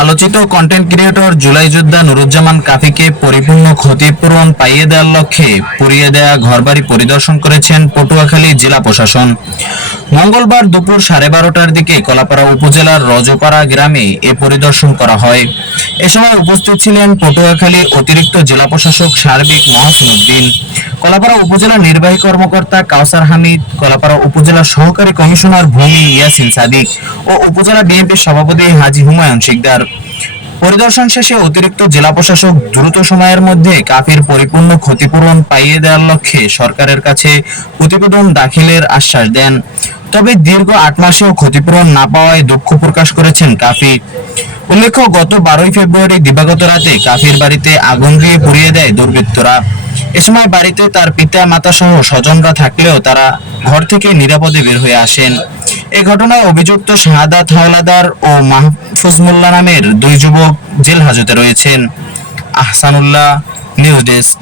আলোচিত content creator July যোদ্ধা নুরুজ্জামান কাফিকে পরিপূর্ণ ক্ষতিপূরণ পাইয়ে দেওয়ার লক্ষ্যে পুড়িয়ে দেয়া ঘরবাড়ি পরিদর্শন করেছেন পটুয়াখালী জেলা প্রশাসন। মঙ্গলবার দুপুর সাড়ে বারোটার দিকে কলাপাড়া উপজেলার রজপাড়া গ্রামে এ পরিদর্শন করা হয়। এ সময় উপস্থিত ছিলেন পটুয়াখালী অতিরিক্ত জেলা প্রশাসক সার্বিক মহসিন উদ্দিন। কলাপাড়া উপজেলা নির্বাহী কর্মকর্তা কাউসার হামিদ, কলাপাড়া উপজেলা সহকারী কমিশনার ভূমি ইয়াসিন সাদিক ও উপজেলা বিএনপির সভাপতি হাজি হুমায়ুন শিকদার। পরিদর্শন শেষে অতিরিক্ত জেলা প্রশাসক দ্রুত সময়ের মধ্যে কাফির পরিপূর্ণ ক্ষতিপূরণ পাইয়ে দেওয়ার লক্ষ্যে সরকারের কাছে প্রতিবেদন দাখিলের আশ্বাস দেন। তবে দীর্ঘ আট মাসেও ক্ষতিপূরণ না পাওয়ায় দুঃখ প্রকাশ করেছেন কাফি। উল্লেখ্য, গত বারোই ফেব্রুয়ারি দিবাগত রাতে কাফির বাড়িতে আগুন দিয়ে পুড়িয়ে দেয় দুর্বৃত্তরা। এ সময় বাড়িতে তার পিতা মাতা সহ স্বজনরা থাকলেও তারা ঘর থেকে নিরাপদে বের হয়ে আসেন। এ ঘটনায় অভিযুক্ত শাহাদাত হাওলাদার ও মাহফুজ মোল্লা নামের দুই যুবক জেল হাজতে রয়েছেন। Ahsanullah, news desk.